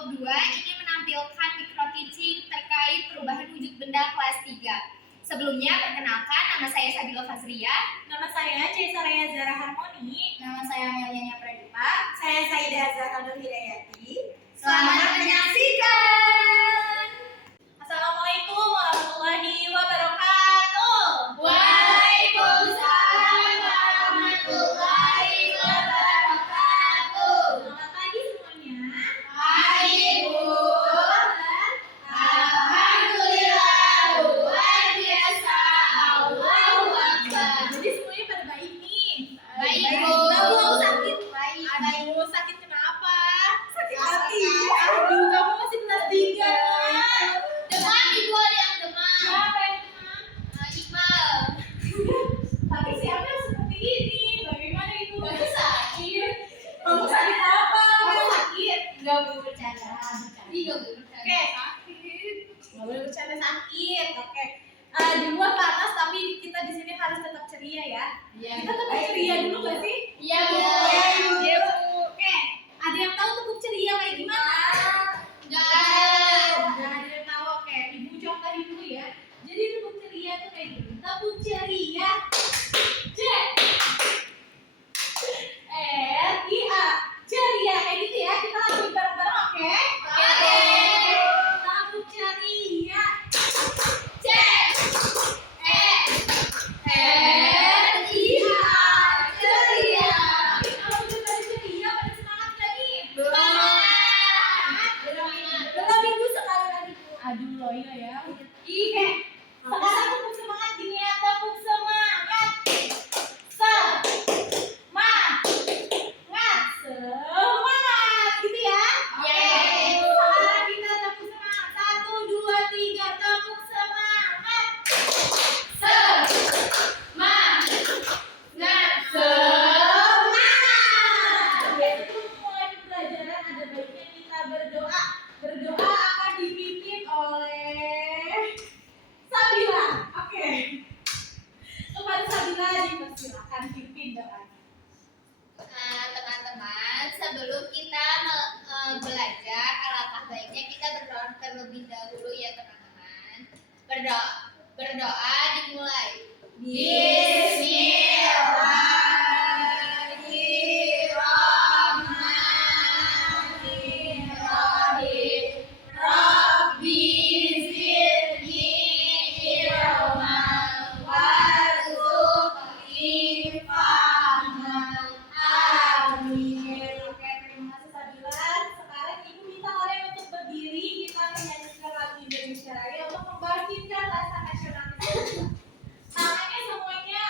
kelompok 2 ini menampilkan micro teaching terkait perubahan wujud benda kelas 3. Sebelumnya, perkenalkan, nama saya Sabila Fazria. Nama saya Cesarea Zara Harmoni. Nama saya Meliana Pradipa. Saya Saida Zahra Nur Hidayati. Selamat menyaksikan. Assalamualaikum warahmatullahi wabarakatuh. Waalaikumsalam warahmatullahi wabarakatuh. Selamat pagi semuanya. Hai Bu. Alhamdulillah luar biasa. Allahu Akbar. Jadi semuanya pada baik nih. Baik, Bu. Kamu sakit? Baik. Aduh, sakit kenapa? Sakit hati. Sakit. Aduh, kamu masih kelas 3. Demam, Ibu ada yang demam. Siapa yang demam? Iqbal. Tapi siapa yang seperti ini? Bagaimana itu? Kamu sakit. Kamu sakit apa? Kamu sakit? Enggak boleh bercanda. Iya, boleh bercanda. Oke. Sakit. Nggak boleh bercanda sakit. Oke. Di luar panas tapi kita di sini harus tetap ceria ya. Iya. Kita tetap ceria dulu nggak sih? Iya, Bu. Iya, Bu. Oke. Ada yang tahu tetap ceria kayak gimana? Enggak ada. Nggak ada yang tahu. Oke. Ibu contohin dulu ya. Jadi tetap ceria tuh kayak gini. Tetap ceria. C. R-I-A. Ceria kayak gitu ya. Kita lakuin bareng-bareng, oke? Oke. Tetap ceria. C. R-I-A. Ceria. Kalau udah pada ceria, pada semangat nggak nih? Semangat. Belum Ibu sekali lagi Bu. Aduh loyo ya. Oke. Sekarang tepuk semangat gini ya, tepuk semangat. Semangat gitu ya. Yeay. Sekarang kita tepuk semangat. 1, 2, 3, tepuk semangat. Semangat. Sebelum mulai pembelajaran ada baiknya kita berdoa. Berdoa akan dipimpin oleh Sabila. Oke. Kepada Sabila dipersilakan pimpin doa. Teman-teman, sebelum kita belajar, alangkah baiknya kita berdoa terlebih dahulu ya teman-teman. Berdoa dimulai. Bismillahirrahmanirrahim. Rabbi zidni ilman warzuqni fahman. Amin. Oke, terima kasih Sabila. Sekarang Ibu minta kalian untuk berdiri. Kita menyanyikan lagu Indonesia Raya untuk membangkitkan rasa nasionalisme. Tangannya semuanya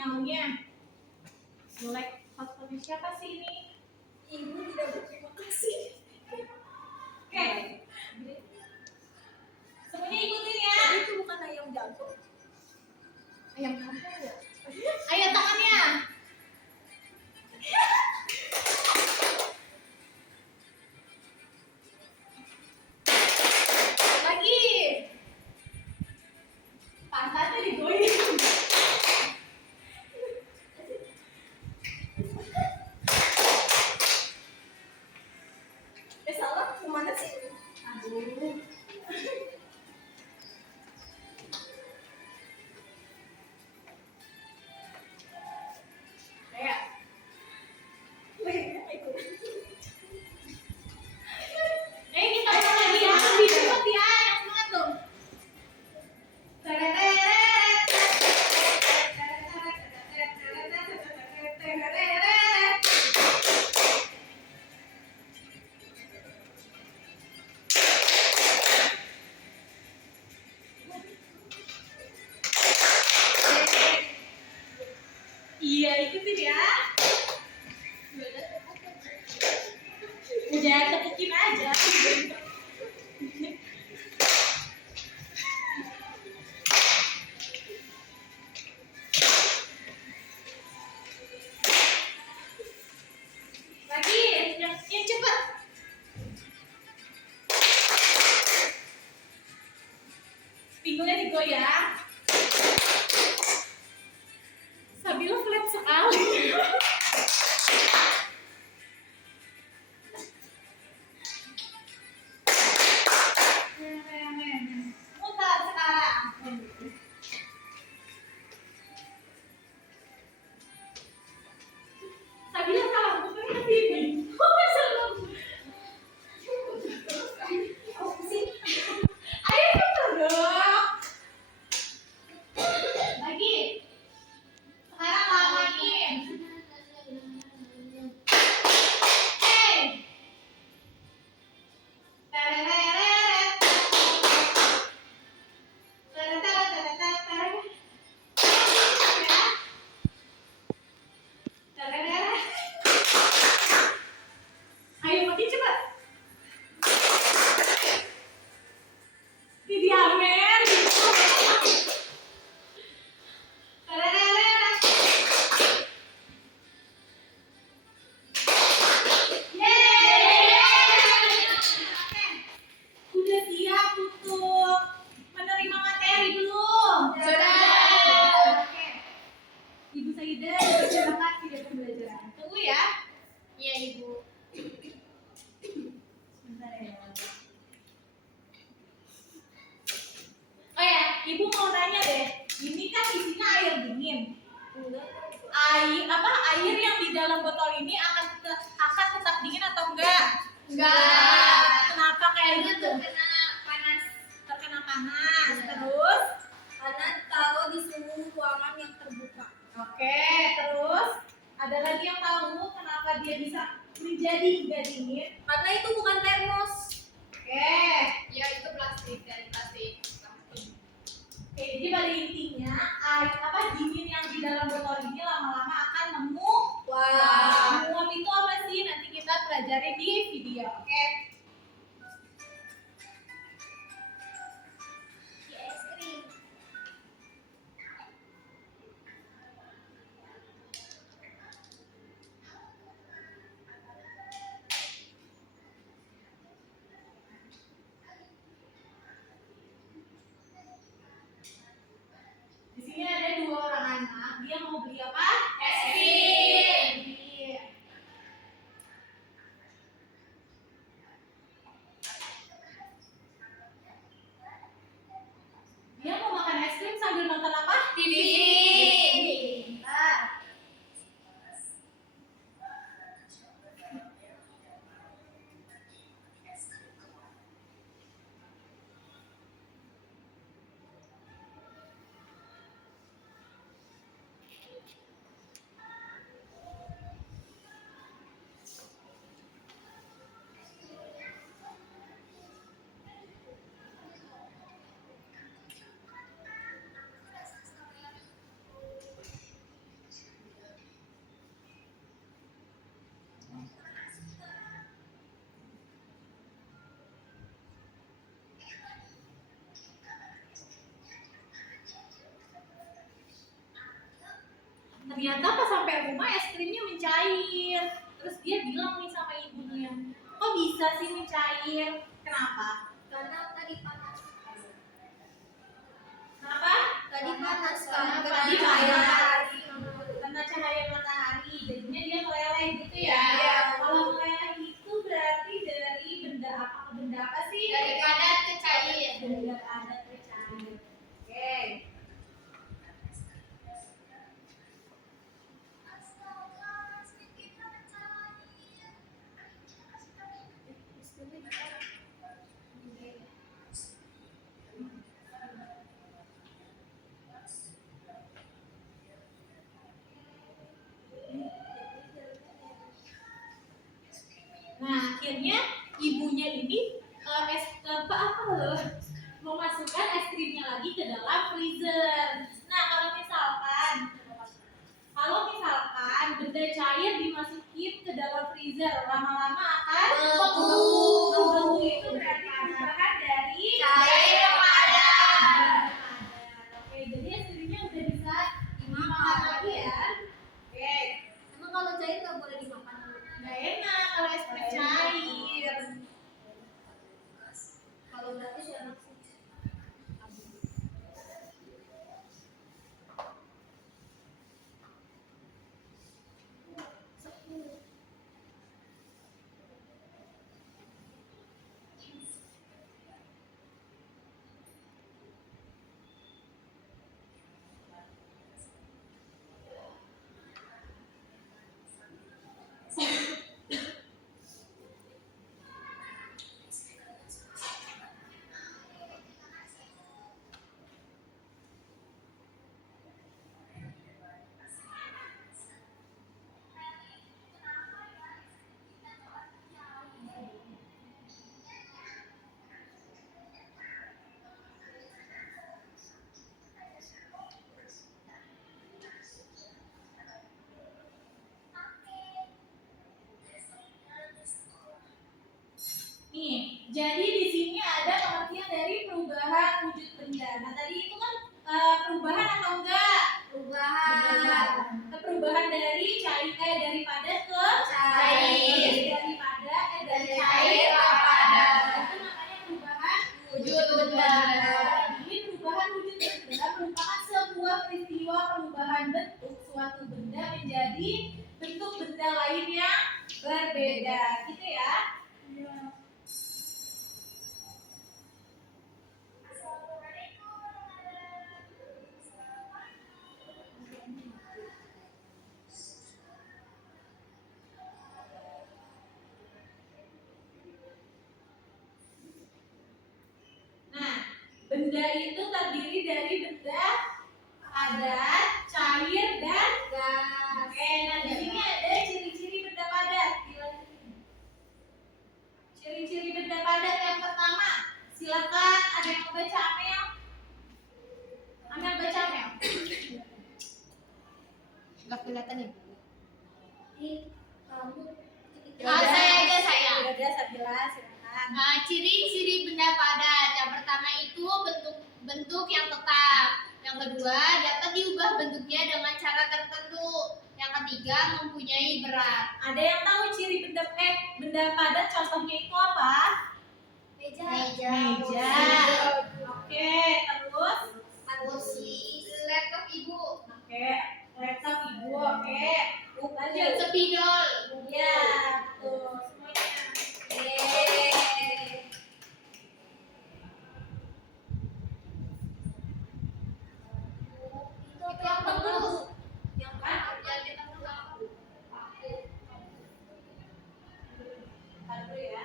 nyaunya. Selek hotspotnya siapa sih ini? Ibu tidak berterima kasih. Oke. Semuanya ikutin ya. Itu bukan ayam jago. Ayam kampung ya? Ayo tangannya. Lagi. Pantatnya digoyang. Salah, kemana sih? Aduh. Kayak kita ulang lagi ya, lebih cepat ya, yang semangat dong. Iya, ikutin ya. Udah tepukin aja. Lagi, yang cepat. Pinggulnya digoyang. Sabila flat sekali. Mutar sekarang. Sabila salah, muternya ke sini. Salah. Ayo muter dong. Lagi. Sekarang lamain. Hey. Tereret. Tereret. Tereret. Ayo makin cepat. Didiamin. Tereret. Udah siap untuk menerima materi belum? Sudah. Oke. Ibu Saida, terima kasih dari pembelajaran. Tunggu ya. Iya, Ibu. Sebentar ya. Oh ya, Ibu mau nanya deh. Ini kan isinya air dingin. Air yang di dalam botol ini akan tetap dingin atau enggak? Enggak. Kenapa kayak Itu gitu? terkena panas. Terkena panas. Iya. Terus? Karena taruh di suhu ruangan yang terbuka. Oke, terus ada lagi yang tahu kenapa dia bisa menjadi enggak dingin? Karena itu bukan termos. Oke. Ya, itu plastik dari plastik. Oke, jadi pada intinya dingin yang di dalam botol ini lama-lama akan nemu. Wah. Menguap itu apa sih? Nanti kita pelajari di video. Oke. Es krim. Di sini ada dua orang anak. Dia mau beli apa? Es krim. Iya. Dia mau makan es krim sambil nonton apa? TV. Bentar. Ternyata pas sampai rumah es krimnya mencair. Terus dia bilang nih sama ibunya, kok bisa sih mencair? Kenapa? Karena tadi panas. Kenapa? Tadi panas kan? Tadi panas. Karena cahaya matahari, jadinya dia meleleh gitu ya. Iya. Kalau meleleh itu berarti dari benda apa ke benda apa sih? Dari padat ke cair. Benda padat ke cair. Oke. Nah, akhirnya ibunya ini memasukkan es krimnya lagi ke dalam freezer. Nah, kalau misalkan benda cair dimasukin ke dalam freezer, lama-lama akan Membeku. Membeku itu berarti perubahan dari Cair ke padat. Oke, jadi es krimnya udah bisa dimakan lagi ya. Oke. Emang kalau cair nggak boleh dimakan? Nggak enak kalau es krim cair. Kalau gratis ya enak sih. Nih, jadi di sini ada pengertian dari perubahan wujud benda. Nah, tadi itu kan perubahan atau enggak? Perubahan. Perubahan dari dari padat ke Cair. Dari Cair cair ke padat. Itu namanya perubahan Wujud benda. Jadi perubahan wujud benda merupakan sebuah peristiwa perubahan bentuk suatu benda menjadi bentuk benda lain yang berbeda. Gitu ya. Nah, benda itu terdiri dari benda padat, cair, dan Gas. oke. Nah, di sini ada ciri-ciri benda padat. Ciri-ciri benda padat yang pertama, silakan ada yang mau baca Amel. Amel baca Amel. Nggak kelihatan ya? Kamu. Saya. Udah Sabila, silakan. Ciri-ciri benda padat. Yang pertama itu bentuk yang tetap. Yang kedua, dapat diubah bentuknya dengan cara tertentu. Yang ketiga, mempunyai berat. Ada yang tahu ciri benda padat contohnya itu apa? Meja. Meja. Oke, terus Kursi. Laptop ibu. oke, laptop ibu, oke. Lanjut. Spidol. Ya, betul semuanya. Yeay. Itu yang tengah. Yang kanan. Yang di tengah. Bentar dulu ya.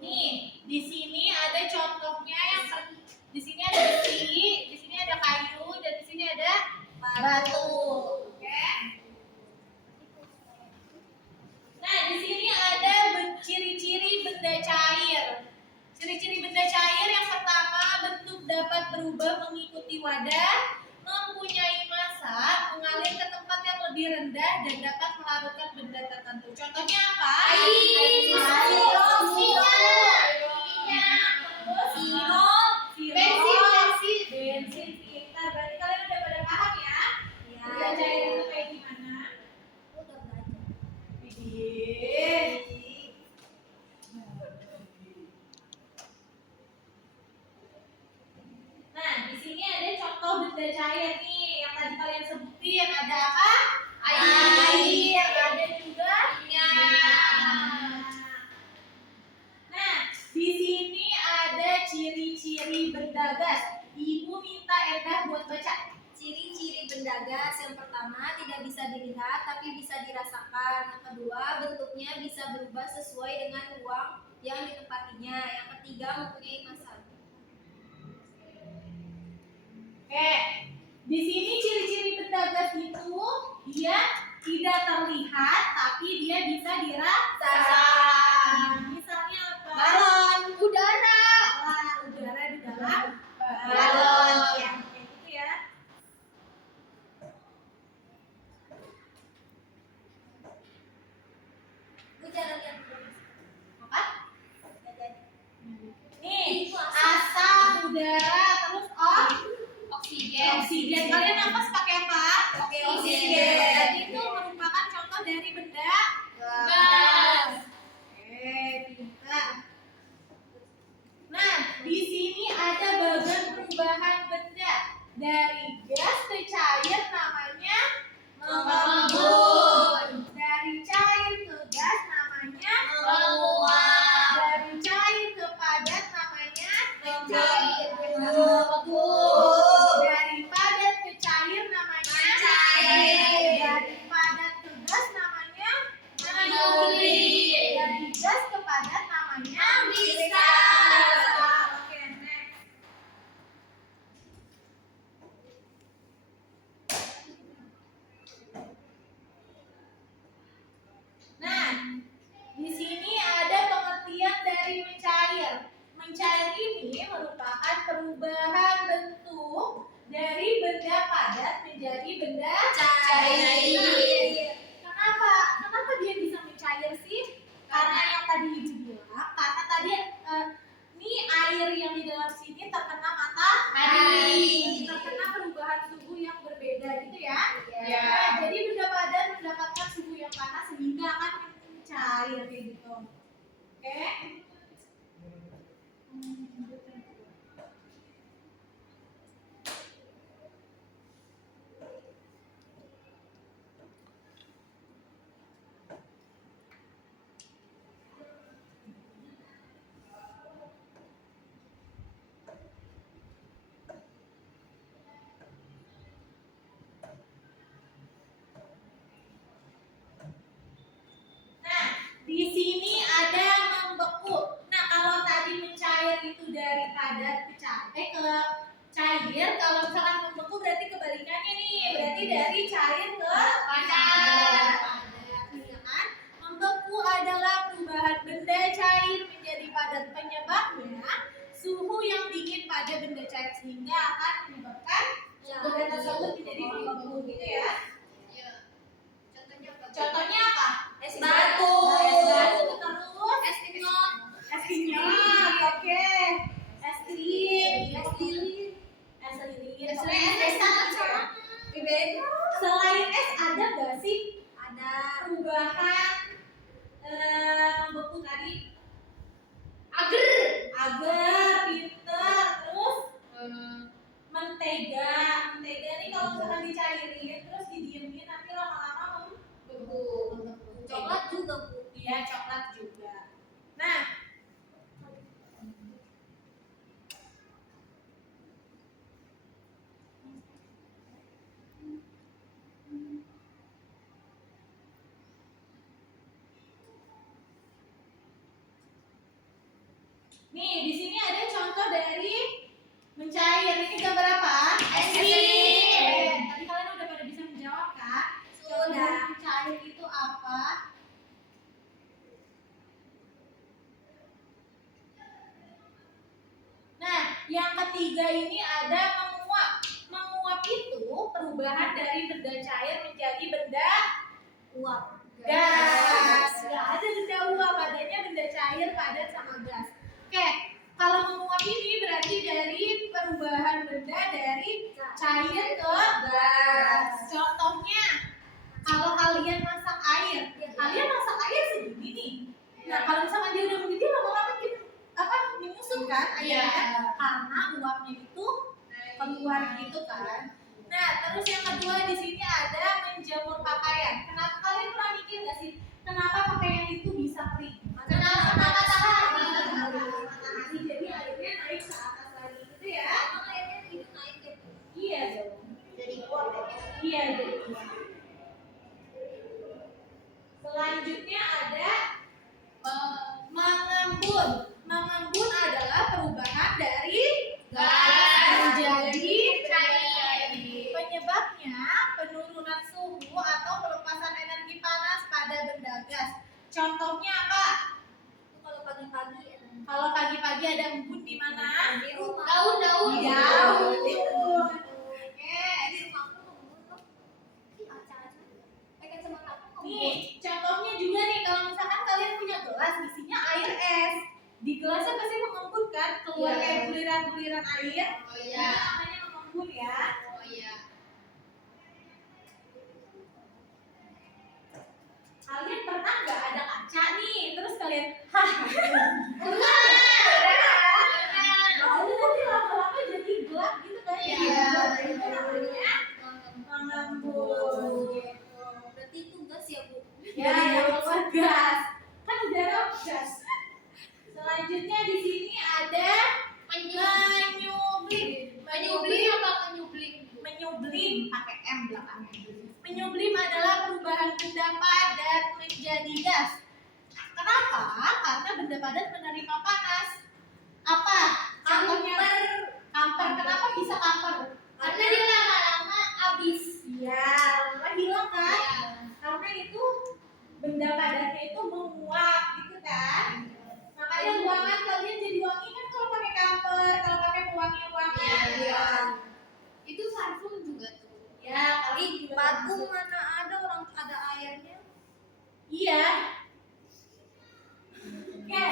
Nih, di sini ada contohnya yang di sini ada besi, di sini ada kayu, dan di sini ada batu. Oke. Nah, di sini ada ciri-ciri benda cair. Ciri-ciri benda cair yang pertama, bentuk dapat berubah mengikuti wadah, mempunyai massa, mengalir ke tempat yang lebih rendah, dan dapat melarutkan benda tertentu. Contohnya apa? Air. Air. Air. Terus benda cair nih yang tadi kalian sebutin. Ada apa? Air. Ada juga Minyak. Nah, di sini ada ciri-ciri benda gas. Ibu minta Eda buat baca. Ciri-ciri benda gas yang pertama tidak bisa dilihat tapi bisa dirasakan. Yang kedua bentuknya bisa berubah sesuai dengan ruang yang ditempatinya. Yang ketiga mempunyai massa. Oke, di sini ciri-ciri benda gas itu dia tidak terlihat tapi dia bisa dirasakan. Misalnya apa? Balon udara. Udara di dalam Balon. Ya, kayak gitu ya. Bu jangan lihat. Apa? Nggak jadi. Nih, Itu asap, udara, terus Oksigen. oksigen. Kalian nafas pakai apa? Pakai Oksigen. Jadi itu merupakan contoh dari benda Gas. Oke, pintar. Nah, di sini ada bagian perubahan benda dari gas ke cair namanya Mengembun. Dari cair ke gas namanya Menguap. Dari cair ke padat namanya Mencair. Dari padat ke cair namanya Mencair. Dari padat ke gas namanya Mengulir. Dari gas ke padat namanya Bisa. Oke, next. Nah, di sini ada pengertian dari mencair. Mencair ini merupakan perubahan bentuk dari benda padat menjadi benda Cair. Kenapa dia bisa mencair sih? Karena yang tadi Ibu bilang, karena tadi ini air yang di dalam sini terkena matahari, terkena perubahan suhu yang berbeda gitu ya. Iya. Nah, jadi benda padat mendapatkan suhu yang panas sehingga akan mencair kayak gitu. Oke? Nah, di sini ada membeku. Nah, kalau tadi mencair itu dari padat ke cair, kalau misalkan membeku berarti kebalikannya nih. Berarti dari cair ke Padat. Iya kan? Membeku adalah perubahan benda cair menjadi padat. Penyebabnya suhu yang dingin pada benda cair sehingga akan menyebabkan benda tersebut menjadi membeku gitu ya. Iya. Contohnya apa? Contohnya apa? Es Batu. Es batu terus Es pinyot. es pinyot, oke. Es krim, es lilin, es lilin. Es sama. Beda. Selain es ada nggak sih Ada perubahan membeku tadi? Agar. Agar, pinter, terus mentega. Mentega nih kalau misalkan dicairin terus didiemin nanti lama-lama membeku. coklat juga Bu. Iya, coklat juga. Nah, nih di sini ada contoh dari mencair. Ini gambar apa? Es krim. Tadi kalian udah pada bisa menjawab kan? Sudah. Contoh mencair itu apa? Nah, yang ketiga ini ada menguap. Menguap itu perubahan dari benda cair menjadi benda Uap. gas. Gak ada benda uap, adanya benda cair, padat sama gas. Oke, kalau menguap ini berarti dari perubahan benda dari cair ke gas. Contohnya, kalau kalian masak air, kalian masak air segini nih. Nah, kalau misalkan dia udah mendidih, lama-lama menyusut kan airnya? Iya. Karena uapnya itu keluar gitu gitu kan. Nah, terus yang kedua di sini ada menjemur pakaian. Kenapa kalian pernah mikir nggak sih? Kenapa pakaian itu bisa kering? Kenapa matahari? Matahari, jadi airnya naik ke atas lagi gitu ya? Emang airnya itu naik ya? Iya dong. Jadi kuat ya. Iya jadi. Selanjutnya ada mengembun. Mengembun adalah perubahan dari gas menjadi cair. Penyebabnya penurunan suhu atau pelepasan energi panas pada benda gas. Contohnya apa? Kalau pagi-pagi ya. Kalau pagi-pagi ada embun di mana? Di rumah. Daun-daun. Di daun. Di rumahku ngembun tuh. Ih, acak-acak. Pengen sama aku ngembun. Nih, contohnya juga nih kalau misalkan kalian punya gelas isinya air es. Di gelasnya pasti mengembun kan? Keluar Iya. kayak buliran-buliran air. Oh Itu iya. namanya mengembun ya. Oh iya. Kalian pernah nggak ada kaca nih, terus kalian, hah, lalu nanti lama-lama jadi gelap gitu kan? Iya. Nah, itu namanya mengembun. Gitu. Berarti itu gas ya, Bu? Ya, yang keluar gas. Kan udara gas. Selanjutnya di sini ada menyublim. Menyublim apa menyublim? Menyublim pakai M belakangnya. Menyublim adalah perubahan benda padat menjadi gas. Kenapa? Karena benda padat menerima panas. Apa? Contohnya kamper. Kenapa bisa kamper? Karena dia lama-lama habis. Ya, lama hilang kan? Ya. Karena itu benda padatnya itu menguap gitu kan? Makanya ruangan kalian jadi wangi kan kalau pakai kamper, kalau pakai pewangi-pewangian. Iya. Itu parfum juga tuh. Ya, kali Di parfum mana ada orang ada airnya? Iya. Oke.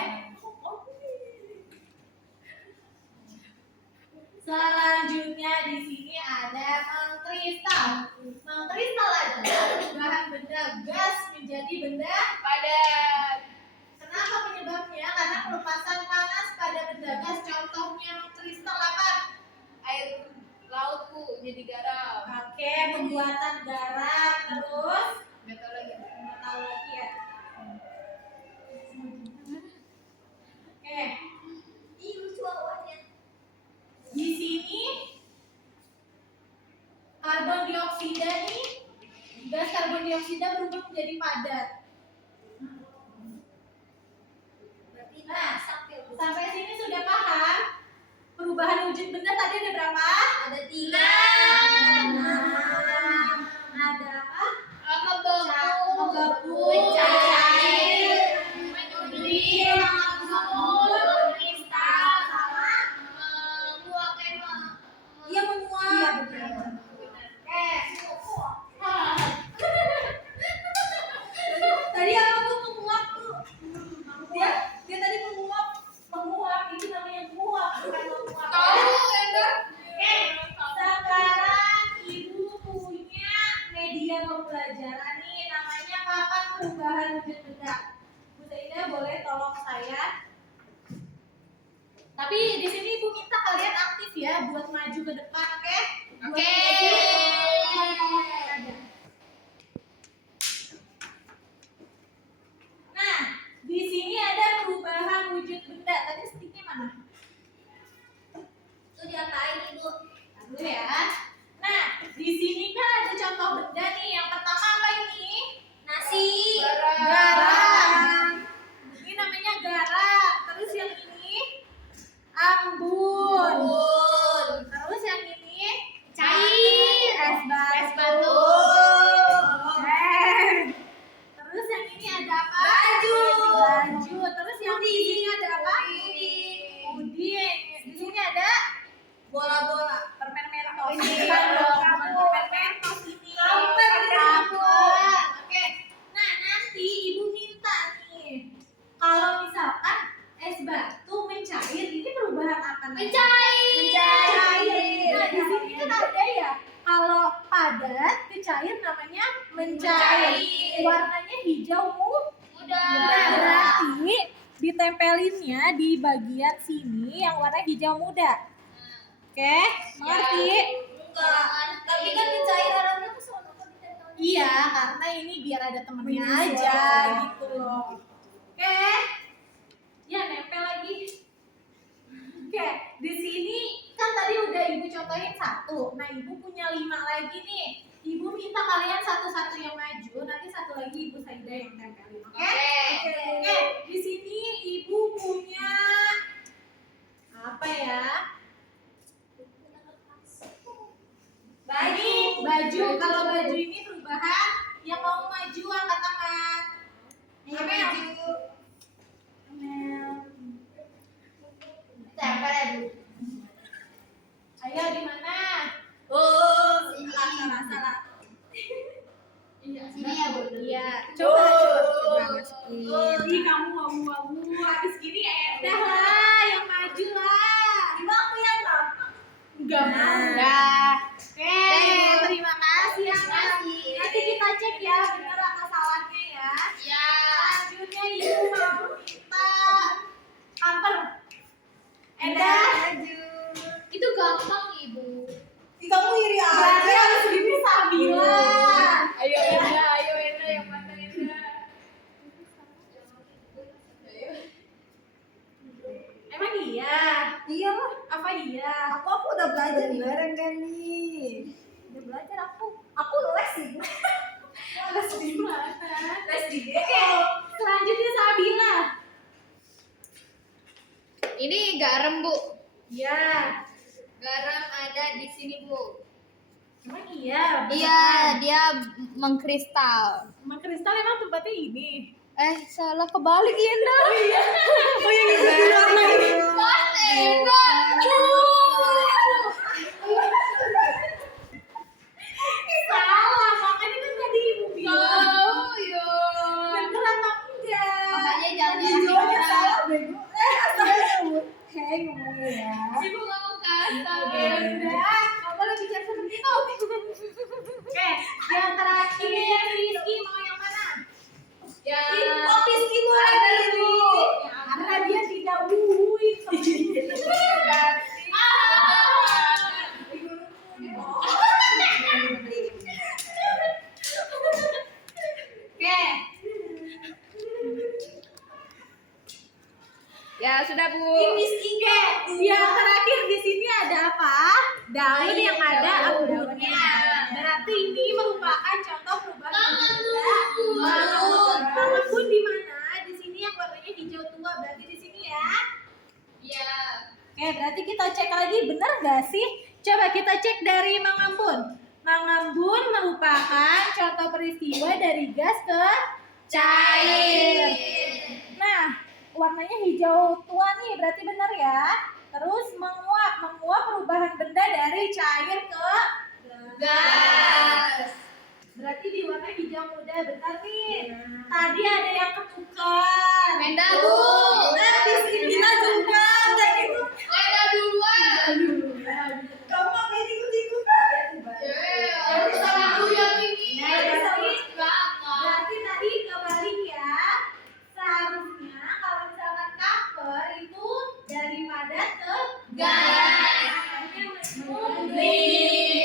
Selanjutnya di sini ada mengkristal. Mengkristal adalah perubahan benda gas menjadi benda Padat. Kenapa penyebabnya? Karena pelepasan panas pada benda gas. Contohnya mengkristal apa? Air laut Bu jadi garam. Oke, pembuatan garam terus Nggak tahu lagi. nggak tahu lagi ya. Oke, Ih, lucu awannya. di sini karbon dioksida nih, gas karbon dioksida berubah menjadi padat. Berarti Nah, masak ya, Bu? sampai sini sudah paham? Perubahan wujud benda tadi ada berapa? Ada 3. Ada apa? Mengembun, cair, menyublim, mengembun, kristal, sama menguap Iya, menguap. Iya benar. Tadi apa tuh menguap tuh? Dia tadi menguap itu namanya menguap bukan menguap. Enggak? Oke, sekarang ibu punya media pembelajaran nih namanya papan perubahan wujud benda. Bu Zaida boleh tolong saya. Tapi di sini ibu minta kalian aktif ya buat maju ke depan, oke? Buat Oke. maju. Nah, di sini ada perubahan wujud benda. Tadi sticknya mana? Itu diapain, Ibu? Dulu ya. Nah, di sini kan ada contoh benda nih. Yang pertama apa ini? Nasi. Garam. Ini namanya garam. Terus yang ini ambun. Terus yang ini Cair. es batu. Es batu. Terus yang ini ada apa? Baju. Terus yang di sini ada apa? Puding. Di sini ada Bola-bola. permen mentos. Ini. Bukan dong, bukan permen mentos ini. Kamper. Oke. Nah, nanti ibu minta nih. Kalau misalkan es batu mencair, ini perubahan apa nih? Mencair. Nah, di sini kan ada ya. Kalau padat ke cair namanya mencair. Mencair. Warnanya hijau muda. Udah. Berarti ditempelinnya di bagian sini yang warna hijau muda. Oke, mengerti? Enggak. Tapi kan cairannya tuh sono kok ditempelin. Iya, karena ini biar ada temennya aja gitu loh. Oke. Ya, nempel lagi. Oke, di sini kan tadi udah ibu contohin 1. Nah, ibu punya 5 lagi nih. Ibu minta kalian satu-satu yang maju, nanti satu lagi ibu Saida yang tempelin. Oke? Oke, di sini ibu punya apa ya? Baju. Kalau baju ini perubahan, yang mau maju angkat tangan. Amel. Tempel ya, Bu. Ayo di mana? Oh, salah. Sini ya, Bu. Iya, coba masukin. Ih, kamu wawu-wawu. Habis gini Endah lah yang maju lah. Ini aku yang gampang. Enggak mau. Dah. Oke, terima kasih ya, Mas. kasih. Nanti kita cek ya benar atau salahnya ya. Ya. Selanjutnya ibu mau minta kamper. Endah. Itu gampang, Ibu. Kamu iri Berarti aja. harus gini Sabila. Ayo Enda yang mana Enda? Emang iya? Iya lah. Apa iya? Aku udah belajar nih. Bareng kan nih. Udah belajar aku. Aku les sih. Les di mana? Les di Oke, selanjutnya Sabila. Ini garam, Bu. Iya. Garam ada di sini, Bu. Emang iya? Iya, dia mengkristal. Kristal emang tempatnya ini. Salah kebalik ya, Enda. Oh iya. Mana, Enda? Salah, makanya kan tadi ibu bilang. ya. Bener atau enggak? Makanya jangan Hijaunya nyerah. salah bego. Asalnya nyebut. Hei ngomongnya ya. Ibu nggak mau kasar. Ya udah, kamu lagi bicara seperti itu. Oke, yang terakhir Rizky mau yang mana? Ya. Oh, Rizky boleh dulu. Karena dia tidak wuih Oke. Ya sudah, Bu. Oke, yang terakhir di sini ada apa? Daun yang ada embunnya. Berarti ini merupakan contoh perubahan benda. Mangembun di mana? Di sini yang warnanya hijau tua. Berarti di sini ya. Ya. Oke, berarti kita cek lagi benar nggak sih? Coba kita cek dari mangembun. Mangembun merupakan contoh peristiwa dari gas ke cair. Nah, warnanya hijau tua nih, berarti benar ya. Terus menguap perubahan benda dari cair ke Gas. berarti di warna hijau muda, benar nih. Tadi ada yang ketukar. Enda, Bu. Di sini kita juga udah gitu. Enda duluan. Kamu ngapain ikut-ikutan? Jadi sama aku yang ini. Berarti tadi kebalik ya. Seharusnya kalau misalkan cover itu dari padat ke Gas.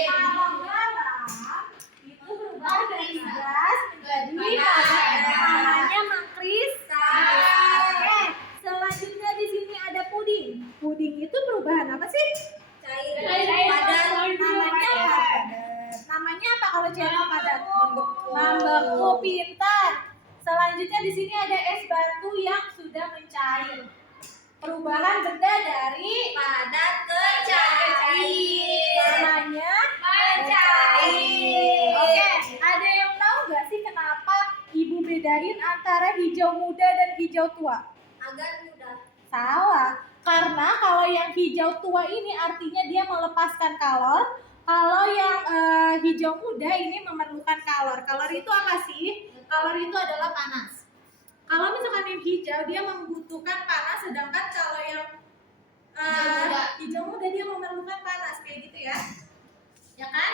Kalau garam itu berubah dari gas menjadi padat. Namanya mengkristal. Oke, selanjutnya di sini ada puding. Puding itu perubahan apa sih? Cair Padat. Namanya apa? Namanya apa kalau cair padat? Membeku. Pintar. Selanjutnya di sini ada es batu yang sudah mencair. Perubahan benda dari padat ke cair. namanya Mencair. Oke, ada yang tahu nggak sih kenapa ibu bedain antara hijau muda dan hijau tua? Agar mudah. Salah. Karena kalau yang hijau tua ini artinya dia melepaskan kalor. Kalau yang hijau muda ini memerlukan kalor. Kalor itu apa sih? Kalor itu adalah panas. Kalau misalkan yang hijau dia membutuhkan panas, sedangkan kalau yang hijau muda dia memerlukan panas, kayak gitu ya. Ya kan?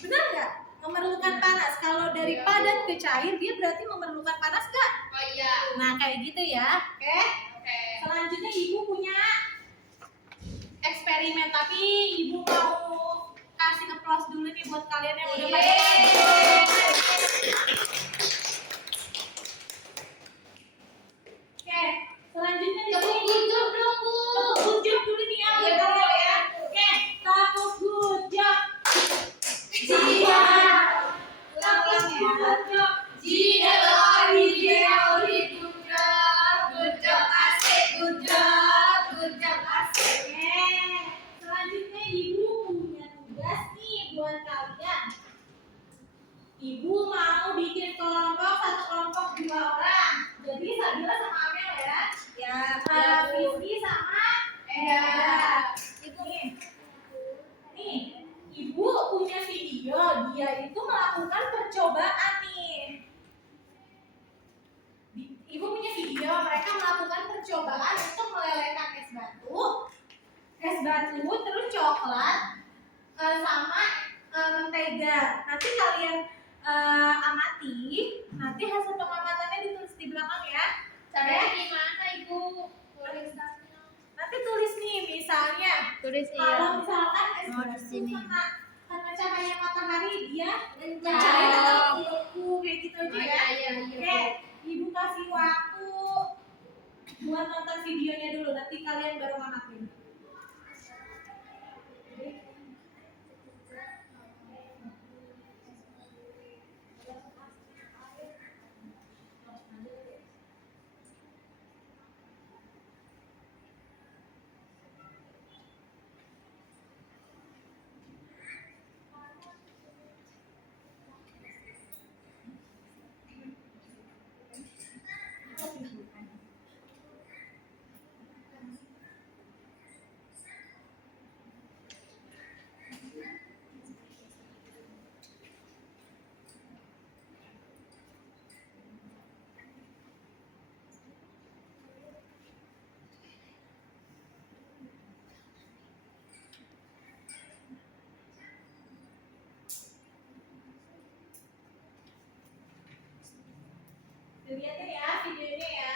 Benar nggak? Memerlukan panas. Kalau dari padat ke cair dia berarti memerlukan panas nggak? Oh iya. Nah kayak gitu ya. Oke. Oke. Selanjutnya ibu punya eksperimen, tapi ibu mau kasih applause dulu nih buat kalian yang udah pada Yeay. Oke, selanjutnya di Tepuk sini good job dong, Bu. good job dulu nih ya buat kalian ya. Oke, tepuk good job. Jika Tepuk good job. jika lagi dia good job asik, good job asik. Oke, selanjutnya ibu punya tugas nih buat kalian. Ibu mau bikin kelompok, satu kelompok 2 orang. Jadi Sabila sama Amel ya. Ya, Rizky sama Ya. Nih, ibu punya video. Dia itu melakukan percobaan nih. Ibu punya video. Mereka melakukan percobaan untuk melelehkan es batu, terus coklat, sama mentega. Nanti kalian amati. Nanti hasil pengamatannya ditulis di belakang ya. Caranya gimana, Ibu? Nanti tulis nih, misalnya Tulis kalau misalkan es Oh, di batu sini. kena cahaya matahari dia Mencari. cahaya beku kayak gitu aja Oh, ya. iya. Oke, ibu kasih waktu buat nonton videonya dulu. Nanti kalian baru ngamatin. Lihatin ya videonya ya.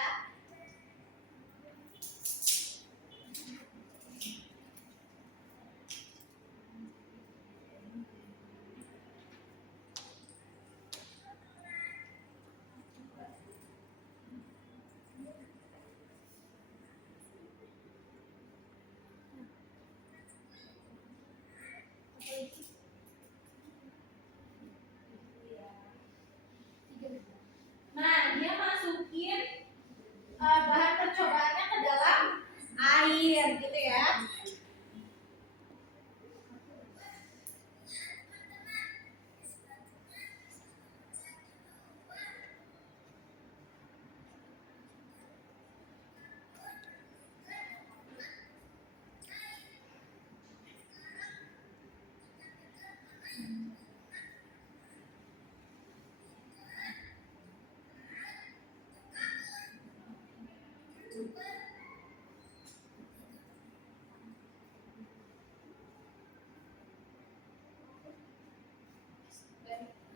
Nah, dia masukin bahan percobaannya ke dalam air gitu ya.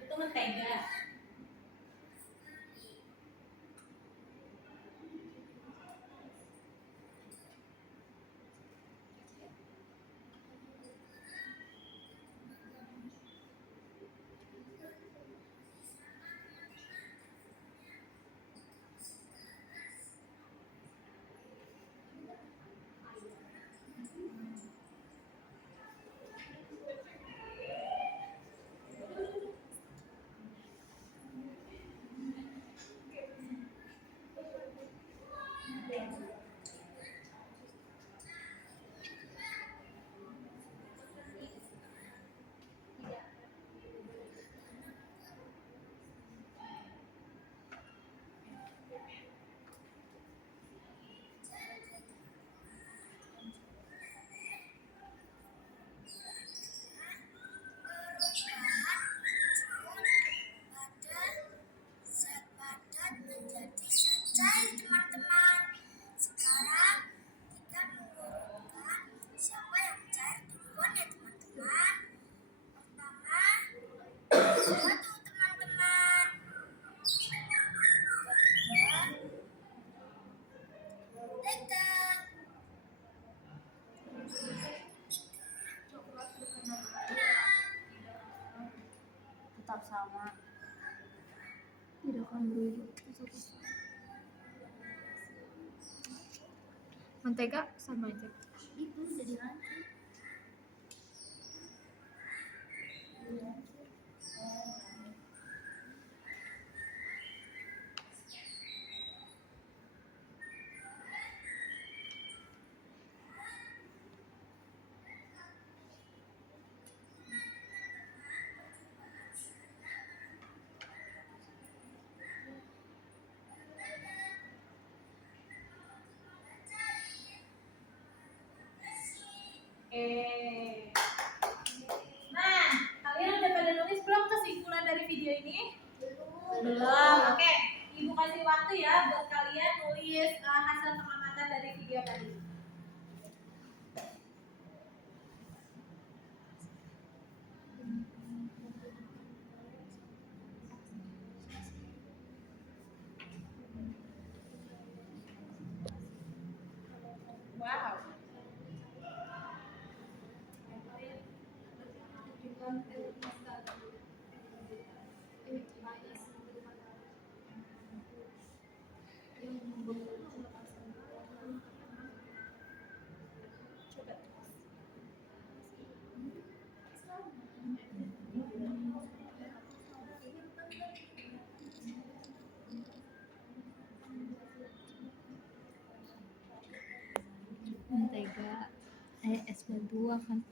Itu mentega. Mentega sama aja. Itu jadi rancu. Oke. Nah, kalian udah pada nulis belum kesimpulan dari video ini? Belum. Oke, Ibu kasih waktu ya buat kalian nulis hasil pengamatan dari video tadi. Wow. Mentega es batu akan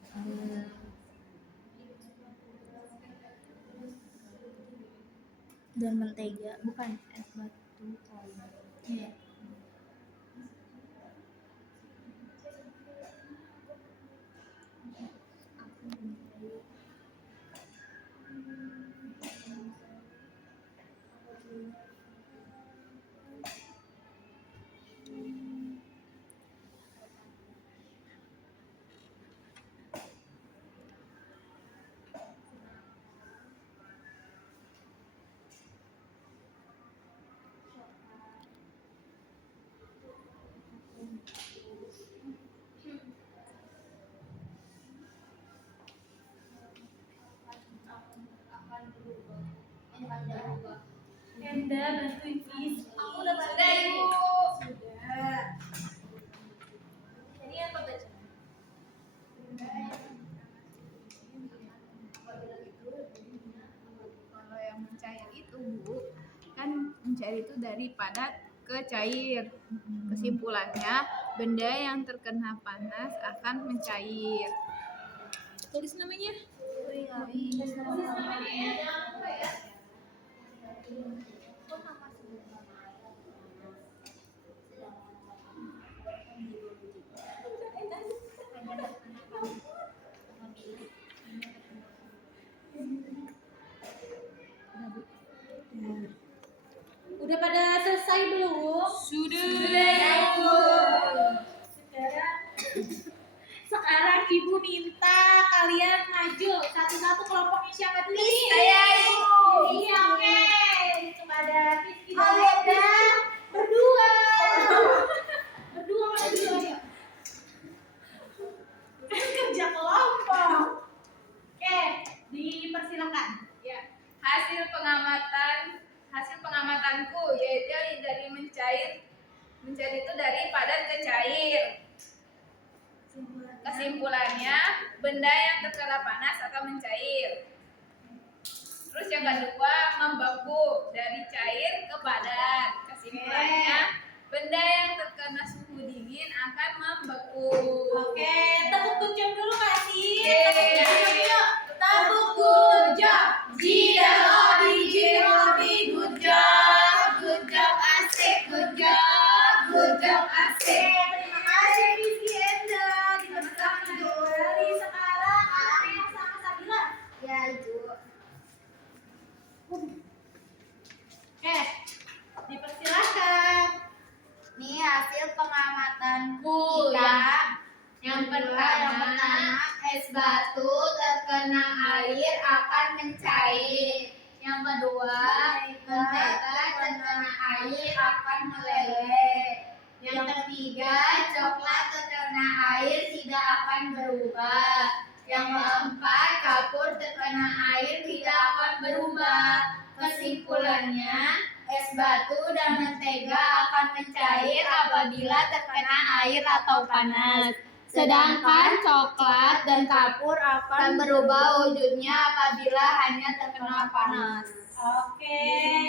dan mentega bukan es batu. Iya. Enda bantuin Fis. Aku udah Sudah, bantuin. Ibu. Sudah. Ini apa baca? Kalau yang mencair itu Bu, kan mencair itu dari padat ke cair. Kesimpulannya, benda yang terkena panas akan mencair. Tulis namanya. Tulis namanya ya, jangan lupa ya. Udah pada selesai belum? Sudah. Ya, Ibu. Sekarang Ibu minta kalian maju satu-satu kelompoknya siapa dulu nih? Saya, Ibu. Iya, oke. Kepada Rizky dan Kalian Enda berdua. Berdua mana dulu ya? Kan kerja kelompok. Oke, dipersilakan. Ya. Hasil pengamatanku yaitu dari mencair itu dari padat ke cair. Kesimpulannya, benda yang terkena panas akan mencair. Terus yang kedua, membeku dari cair ke padat. Kesimpulannya, benda yang terkena suhu dingin akan membeku. Oke, tepuk good job dulu Kak Sis. Yeay. Tepuk good job yuk. Tepuk good job. G-R-O-D, good job asik, good job asik. Terima kasih Rizky Enda. Dipersilakan kembali sekarang anak yang sama Sabila. Ya, Ibu. Oke, dipersilakan. Nih hasil pengamatanku Ya. Yang pertama, es batu terkena air akan mencair. Yang kedua, mentega terkena air akan meleleh. Yang ketiga, coklat terkena air tidak akan berubah. Yang keempat, kapur terkena air tidak akan berubah. Kesimpulannya, es batu dan mentega akan mencair apabila apabila terkena air atau panas. Sedangkan coklat dan kapur akan berubah wujudnya apabila hanya terkena panas. Oke,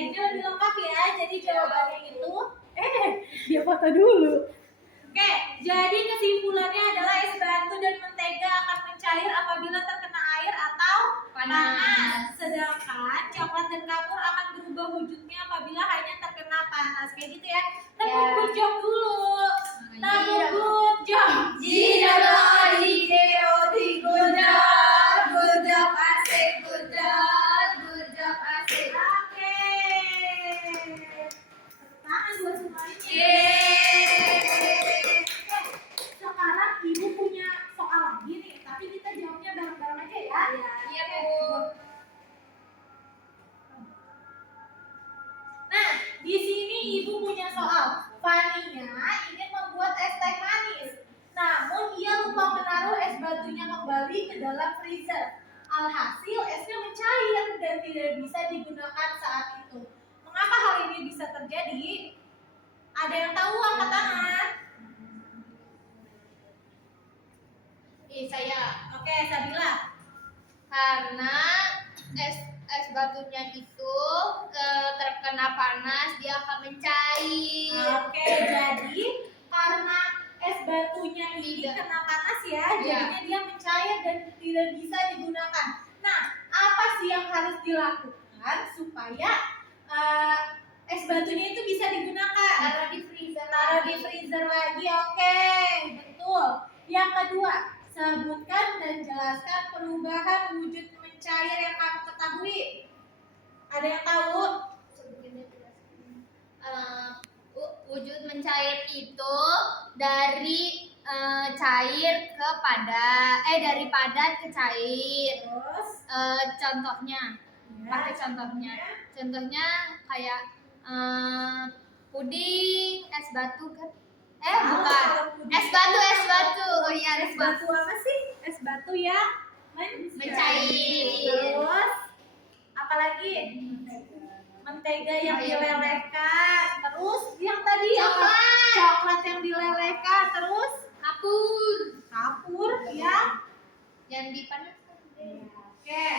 ini lebih lengkap ya. Jadi jawabannya itu, dia foto dulu. Oke, jadi kesimpulannya adalah es batu dan mentega akan mencair apabila terkena air atau panas. Sedangkan coklat dan kapur akan berubah wujudnya apabila hanya terkena panas. Kayak gitu ya. Tepuk good job dulu. Tepuk good job. Oke. Tangan buat semuanya. Sekarang ibu punya soal lagi nih, tapi kita jawabnya bareng-bareng aja ya. Iya, Bu. Nah, di sini ibu punya soal. Faninya ingin membuat es teh manis, namun ia lupa menaruh es batunya kembali ke dalam freezer. Alhasil esnya mencair dan tidak bisa digunakan saat itu. Mengapa hal ini bisa terjadi? Ada yang tahu? Angkat tangan. Saya Oke, Sabila. karena es batunya itu terkena panas dia akan mencair. Oke, jadi karena es batunya ini Tidak. kena panas ya, Iya. jadinya dia mencair dan tidak bisa digunakan. Nah, apa sih yang harus dilakukan supaya es batunya itu bisa digunakan? Taruh di freezer. Taruh di freezer lagi, oke, betul. Yang kedua, sebutkan dan jelaskan perubahan wujud mencair yang kamu ketahui. Ada yang tahu? Wujud mencair itu dari cair ke padat, dari padat ke cair. Terus, Contohnya, pakai contohnya kayak puding, es batu kan? Bukan. Es batu. Oh iya, es batu apa sih? Es batu yang mencair. Terus apalagi? Mentega yang dilelehkan. Terus yang tadi apa? Coklat yang dilelehkan. Terus kapur yang dipanaskan. Oke.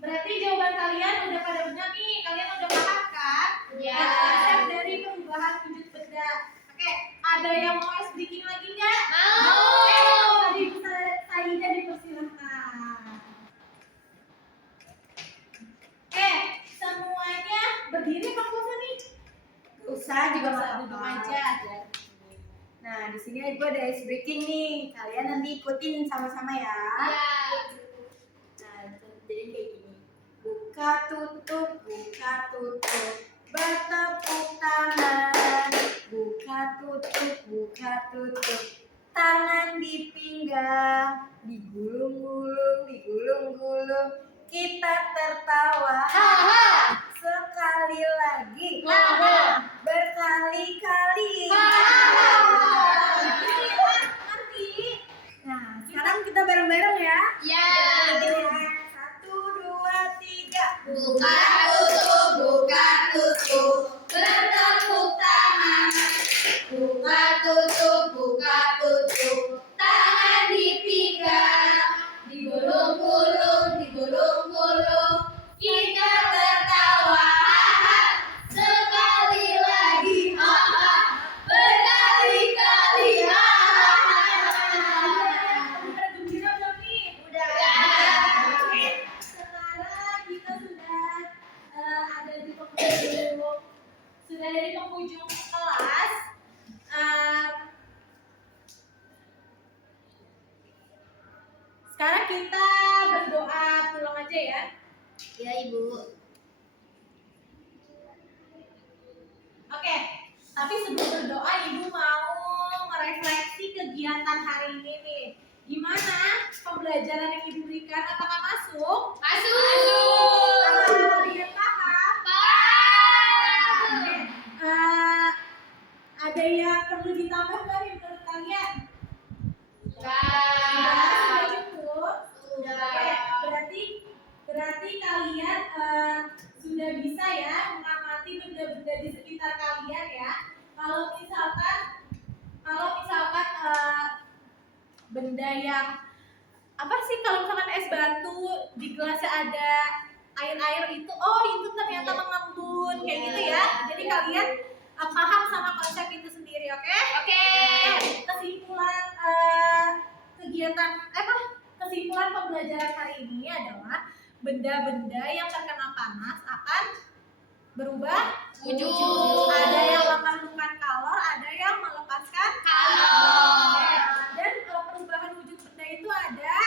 Berarti jawaban kalian udah pada benar nih. Kalian udah paham kan? Ya. Konsep dari perubahan wujud benda. Oke, ada yang mau ice breaking lagi nggak? Mau. Oke, tadi bisa Saida dipersilahkan. Oke, semuanya berdiri Pak Musa nih. Usah juga nggak Duduk apa-apa. aja. Nah, di sini ibu ada ice breaking nih. Kalian nanti ikutin sama-sama ya. Ya. Nah, jadi kayak gini. Buka tutup, bertepuk tangan. Buka tutup, tangan di pinggang, digulung-gulung, kita tertawa. Sekali lagi, berkali-kali. Nah, sekarang kita bareng-bareng ya. Ya. 1, 2, 3. Buka tutup, bertepuk tangan. Buka tutup, tangan di pinggang. Digulung-gulung, kita tertawa. Sekali lagi, berkali-kali. Udah gembira belum nih? Udah. Sekarang kita ada di penghujung kelas. Sekarang kita berdoa pulang aja ya. Ya, Ibu. Oke, tapi sebelum berdoa ibu mau merefleksi kegiatan hari ini nih. Gimana pembelajaran yang ibu berikan? Apakah masuk? Masuk. Apakah kalian paham? Paham. Oke. Ada yang perlu ditambah nggak nih menurut kalian? Sudah cukup. Oke, berarti kalian sudah bisa ya mengamati benda-benda di sekitar kalian ya. Kalau misalkan benda yang apa sih, kalau misalkan es batu di gelasnya ada air itu, oh itu ternyata mengembun kayak gitu ya. Jadi kalian paham sama konsep itu sendiri, oke? Oke. Kesimpulan kesimpulan pembelajaran hari ini adalah benda-benda yang terkena panas akan berubah Wujud. Ada yang memerlukan kalor, ada yang melepaskan Kalor. Dan perubahan wujud benda itu ada.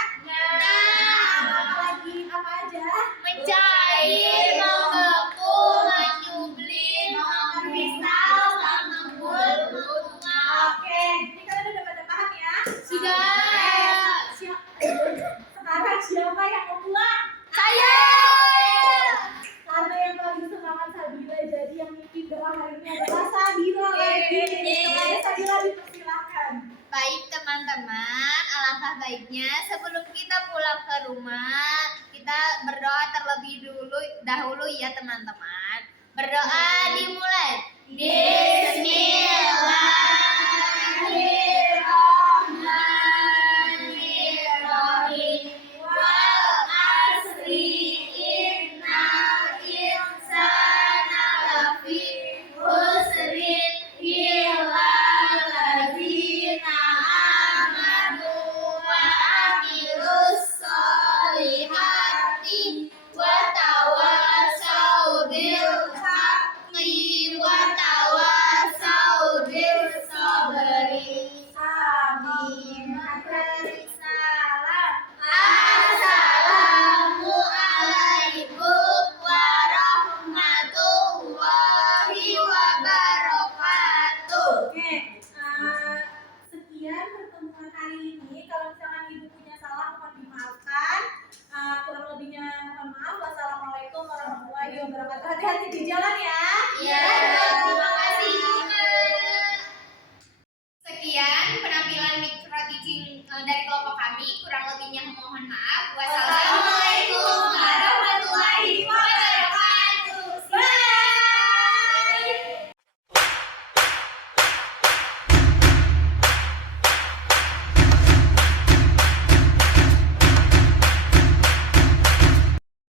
Apa aja? Mencair, membeku, menyublim, mengkristal, mengembul, menguap. Oke, jadi kalian udah pada paham ya? Sudah. Sekarang siapa yang mau pulang? Saya. Karena yang paling semangat Sabila, jadi yang mimpin doa hari ini adalah Sabila lagi. Jadi Sabila dipersilakan. Baik teman-teman, alangkah baiknya sebelum kita pulang ke rumah, kita berdoa terlebih dahulu ya teman-teman. Berdoa dimulai. Bismillahirrahmanirrahim. Wal asri innal insana lafi khusrin illa allazina amanu wa amilus solihati wa tawasau bil haqqi wa tawasau bis sabri. Amin. Salam. Assalamu alaikum warahmatullahi wabarakatuh. Oke, sekian pertemuan hari ini. Kalau misalkan ibu punya salah mohon dimaafkan. Kurang lebihnya mohon maaf. Wassalamualaikum warahmatullahi wabarakatuh. Hati-hati di jalan ya.